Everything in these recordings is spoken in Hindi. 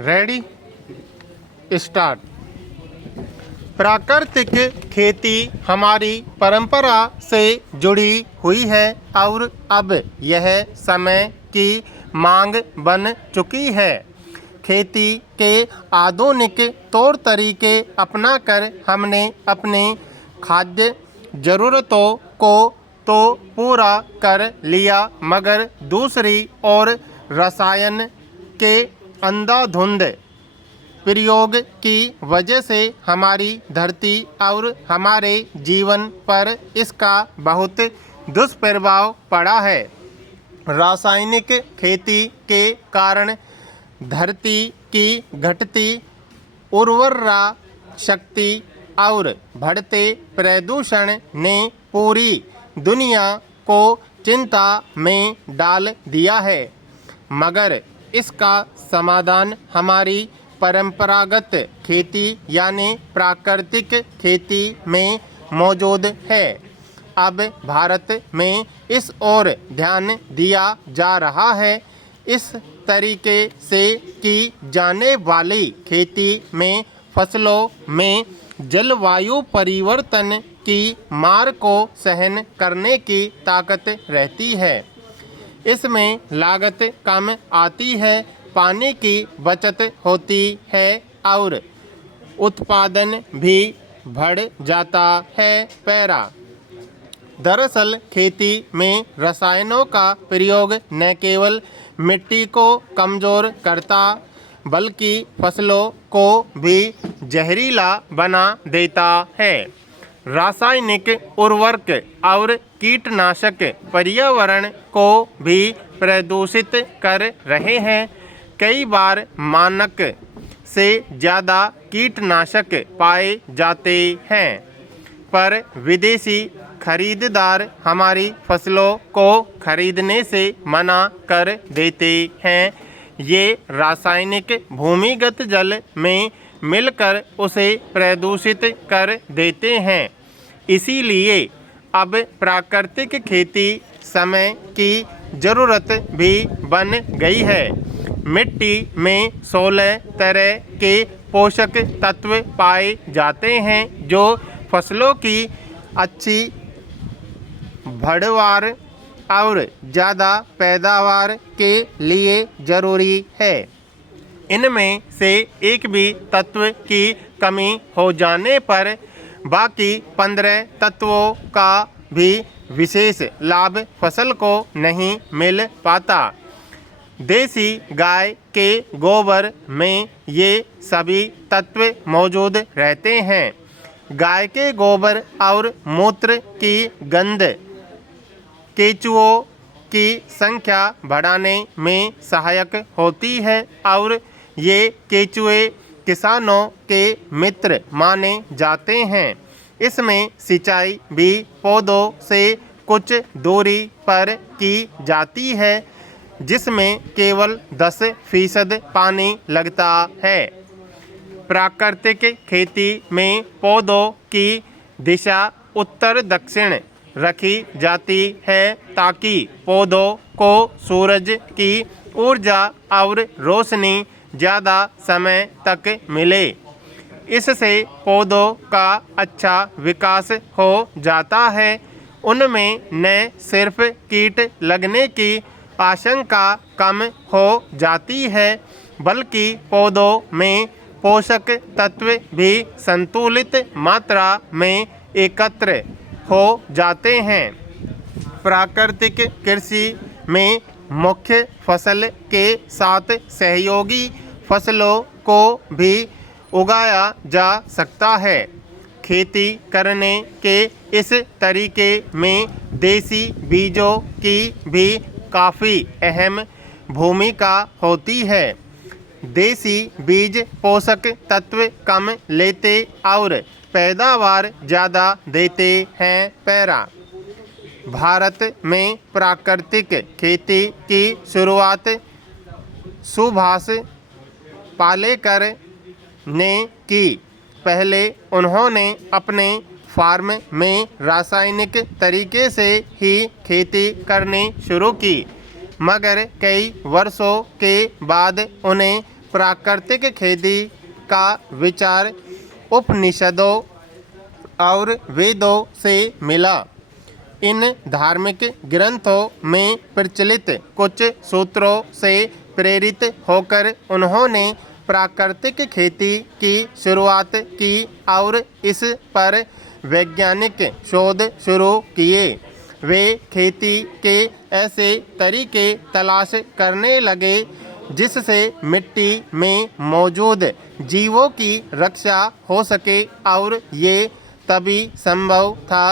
Ready start. प्राकृतिक खेती हमारी परंपरा से जुड़ी हुई है और अब यह समय की मांग बन चुकी है। खेती के आधुनिक तौर तरीके अपनाकर हमने अपने खाद्य ज़रूरतों को तो पूरा कर लिया, मगर दूसरी ओर रसायन के अंधाधुंध प्रयोग की वजह से हमारी धरती और हमारे जीवन पर इसका बहुत दुष्प्रभाव पड़ा है। रासायनिक खेती के कारण धरती की घटती उर्वरा शक्ति और बढ़ते प्रदूषण ने पूरी दुनिया को चिंता में डाल दिया है, मगर इसका समाधान हमारी परंपरागत खेती यानी प्राकृतिक खेती में मौजूद है। अब भारत में इस ओर ध्यान दिया जा रहा है। इस तरीके से की जाने वाली खेती में फसलों में जलवायु परिवर्तन की मार को सहन करने की ताकत रहती है। इसमें लागत कम आती है, पानी की बचत होती है और उत्पादन भी बढ़ जाता है। पैरा दरअसल खेती में रसायनों का प्रयोग न केवल मिट्टी को कमज़ोर करता बल्कि फसलों को भी जहरीला बना देता है। रासायनिक उर्वरक और कीटनाशक पर्यावरण को भी प्रदूषित कर रहे हैं। कई बार मानक से ज़्यादा कीटनाशक पाए जाते हैं, पर विदेशी खरीदार हमारी फसलों को खरीदने से मना कर देते हैं। ये रासायनिक भूमिगत जल में मिलकर उसे प्रदूषित कर देते हैं। इसीलिए अब प्राकृतिक खेती समय की ज़रूरत भी बन गई है। मिट्टी में 16 तरह के पोषक तत्व पाए जाते हैं जो फसलों की अच्छी बढ़वार और ज़्यादा पैदावार के लिए ज़रूरी है। इनमें से एक भी तत्व की कमी हो जाने पर बाकी 15 तत्वों का भी विशेष लाभ फसल को नहीं मिल पाता। देसी गाय के गोबर में ये सभी तत्व मौजूद रहते हैं। गाय के गोबर और मूत्र की गंध केंचुओं की संख्या बढ़ाने में सहायक होती है और ये केंचुए किसानों के मित्र माने जाते हैं। इसमें सिंचाई भी पौधों से कुछ दूरी पर की जाती है, जिसमें केवल 10% पानी लगता है। प्राकृतिक खेती में पौधों की दिशा उत्तर दक्षिण रखी जाती है ताकि पौधों को सूरज की ऊर्जा और रोशनी ज़्यादा समय तक मिले। इससे पौधों का अच्छा विकास हो जाता है। उनमें न सिर्फ कीट लगने की आशंका कम हो जाती है, बल्कि पौधों में पोषक तत्व भी संतुलित मात्रा में एकत्र हो जाते हैं। प्राकृतिक कृषि में मुख्य फसल के साथ सहयोगी फसलों को भी उगाया जा सकता है। खेती करने के इस तरीके में देसी बीजों की भी काफ़ी अहम भूमिका होती है। देसी बीज पोषक तत्व कम लेते और पैदावार ज़्यादा देते हैं। पैरा भारत में प्राकृतिक खेती की शुरुआत सुभाष पालेकर ने की। पहले उन्होंने अपने फार्म में रासायनिक तरीके से ही खेती करनी शुरू की, मगर कई वर्षों के बाद उन्हें प्राकृतिक खेती का विचार उपनिषदों और वेदों से मिला। इन धार्मिक ग्रंथों में प्रचलित कुछ सूत्रों से प्रेरित होकर उन्होंने प्राकृतिक खेती की शुरुआत की और इस पर वैज्ञानिक शोध शुरू किए। वे खेती के ऐसे तरीके तलाश करने लगे जिससे मिट्टी में मौजूद जीवों की रक्षा हो सके और ये तभी संभव था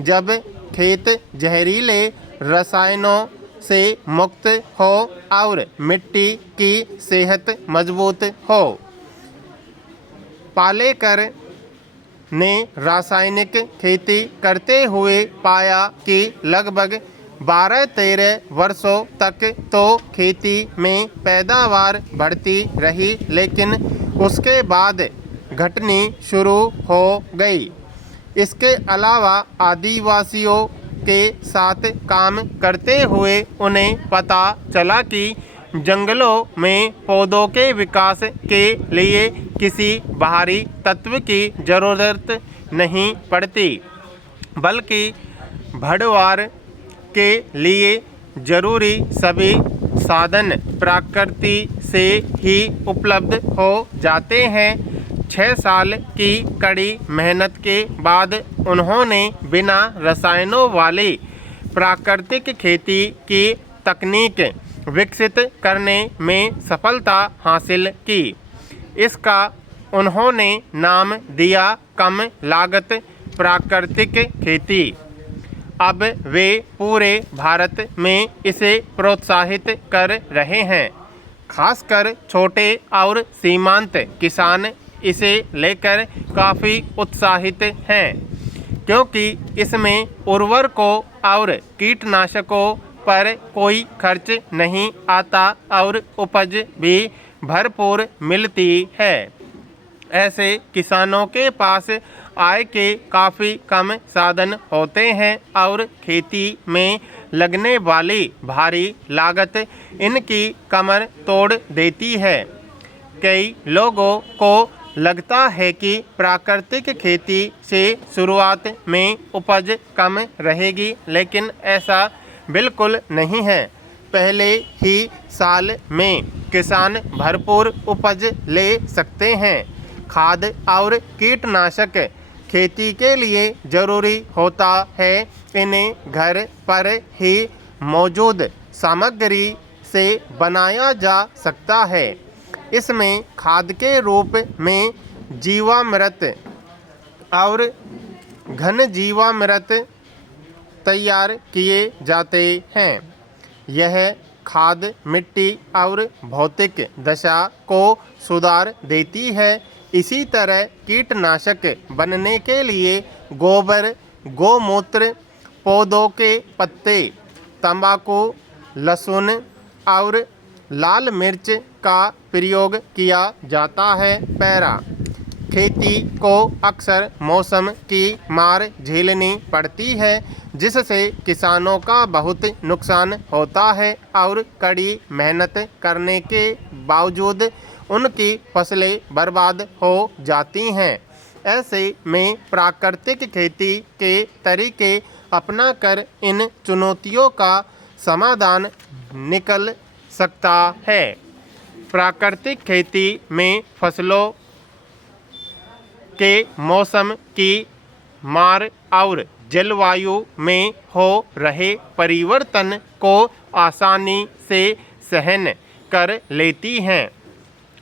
जब खेत जहरीले रसायनों से मुक्त हो और मिट्टी की सेहत मजबूत हो। पालेकर ने रासायनिक खेती करते हुए पाया कि लगभग 12-13 वर्षों तक तो खेती में पैदावार बढ़ती रही, लेकिन उसके बाद घटनी शुरू हो गई। इसके अलावा आदिवासियों के साथ काम करते हुए उन्हें पता चला कि जंगलों में पौधों के विकास के लिए किसी बाहरी तत्व की जरूरत नहीं पड़ती, बल्कि भरवार के लिए जरूरी सभी साधन प्रकृति से ही उपलब्ध हो जाते हैं। 6 साल की कड़ी मेहनत के बाद उन्होंने बिना रसायनों वाली प्राकृतिक खेती की तकनीक विकसित करने में सफलता हासिल की। इसका उन्होंने नाम दिया कम लागत प्राकृतिक खेती। अब वे पूरे भारत में इसे प्रोत्साहित कर रहे हैं। खासकर छोटे और सीमांत किसान इसे लेकर काफ़ी उत्साहित हैं, क्योंकि इसमें उर्वरकों और कीटनाशकों पर कोई खर्च नहीं आता और उपज भी भरपूर मिलती है। ऐसे किसानों के पास आय के काफ़ी कम साधन होते हैं और खेती में लगने वाली भारी लागत इनकी कमर तोड़ देती है। कई लोगों को लगता है कि प्राकृतिक खेती से शुरुआत में उपज कम रहेगी, लेकिन ऐसा बिल्कुल नहीं है। पहले ही साल में किसान भरपूर उपज ले सकते हैं। खाद और कीटनाशक खेती के लिए ज़रूरी होता है। इन्हें घर पर ही मौजूद सामग्री से बनाया जा सकता है। इसमें खाद के रूप में जीवामृत और घन जीवामृत तैयार किए जाते हैं। यह खाद मिट्टी और भौतिक दशा को सुधार देती है। इसी तरह कीटनाशक बनने के लिए गोबर, गोमूत्र, पौधों के पत्ते, तंबाकू, लहसुन और लाल मिर्च का प्रयोग किया जाता है। पैरा खेती को अक्सर मौसम की मार झेलनी पड़ती है, जिससे किसानों का बहुत नुकसान होता है और कड़ी मेहनत करने के बावजूद उनकी फसलें बर्बाद हो जाती हैं। ऐसे में प्राकृतिक खेती के तरीके अपनाकर इन चुनौतियों का समाधान निकल सकता है। प्राकृतिक खेती में फसलों के मौसम की मार और जलवायु में हो रहे परिवर्तन को आसानी से सहन कर लेती हैं।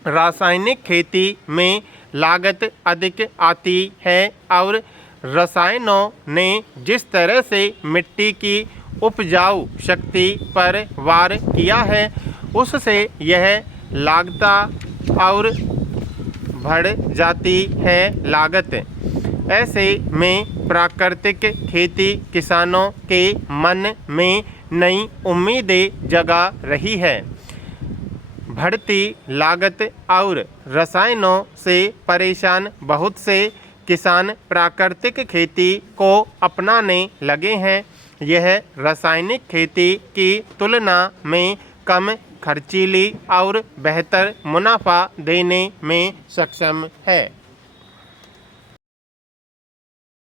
रासायनिक खेती में लागत अधिक आती है और रसायनों ने जिस तरह से मिट्टी की उपजाऊ शक्ति पर वार किया है, उससे यह लागत और बढ़ जाती है। लागत ऐसे में प्राकृतिक खेती किसानों के मन में नई उम्मीदें जगा रही है। बढ़ती लागत और रसायनों से परेशान बहुत से किसान प्राकृतिक खेती को अपनाने लगे हैं। यह रासायनिक खेती की तुलना में कम खर्चीली और बेहतर मुनाफा देने में सक्षम है।